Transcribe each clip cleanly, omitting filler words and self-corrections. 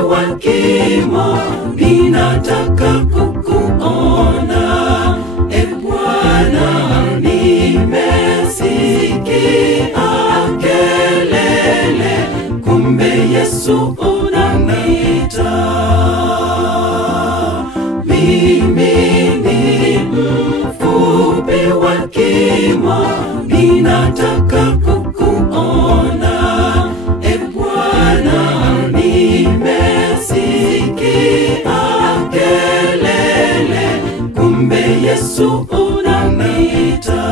wa kimo, ninataka kukuona. E Bwana, nimesikia kelele, kumbe Yesu unaniita. Mimi ni mfupi wa kimo, ninataka kukuona. E Bwana, nimesikia kelele, kumbe Yesu unaniita.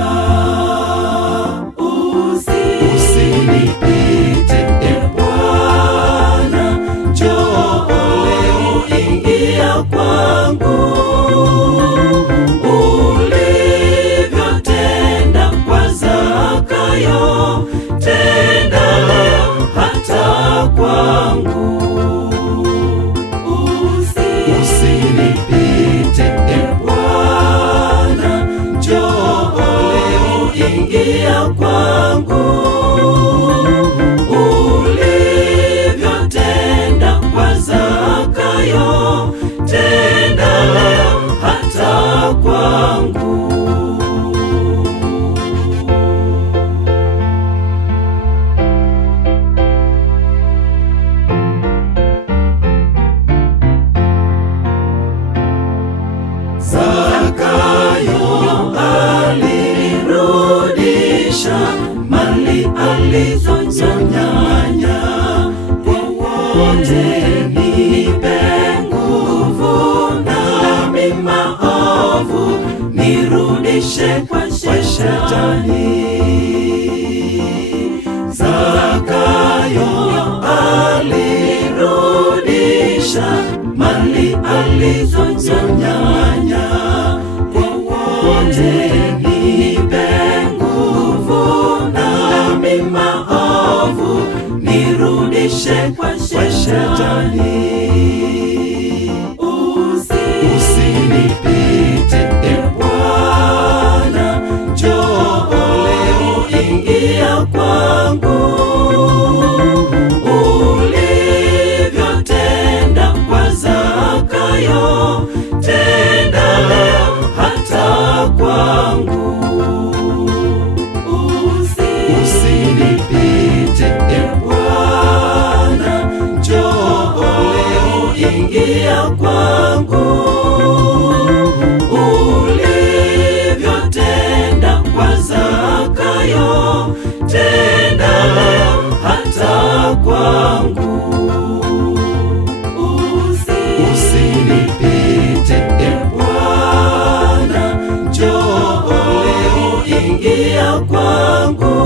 Usinipite e Bwana, njoo leo, ingia kwangu. Ulivyotenda kwa Zakayo, tenda leo hata kwangu. Usinipite e Bwana, njoo leo, ingia kwangu. Ulivyotenda kwa Zakayo, tenda leo hata kwangu. Zakayo alirudisha mali alizonyang'anya. Wote nipe nguvu, nami maovu nirudishe kwa Shetani. Zakayo alirudisha mali alizonyang'anya. Wote nipe nguvu, nami maovu nirudishe kwa Shetani. Usinipite e Bwana, njoo leo, ingia kwangu. Ulivyotenda kwa Zakayo, tenda leo hata kwangu. Usinipite e Bwana, njoo leo, ingia kwangu. Ulivyotenda kwa Zakayo, tenda leo hata kwangu. Usinipite e Bwana, njoo leo, ingia kwangu.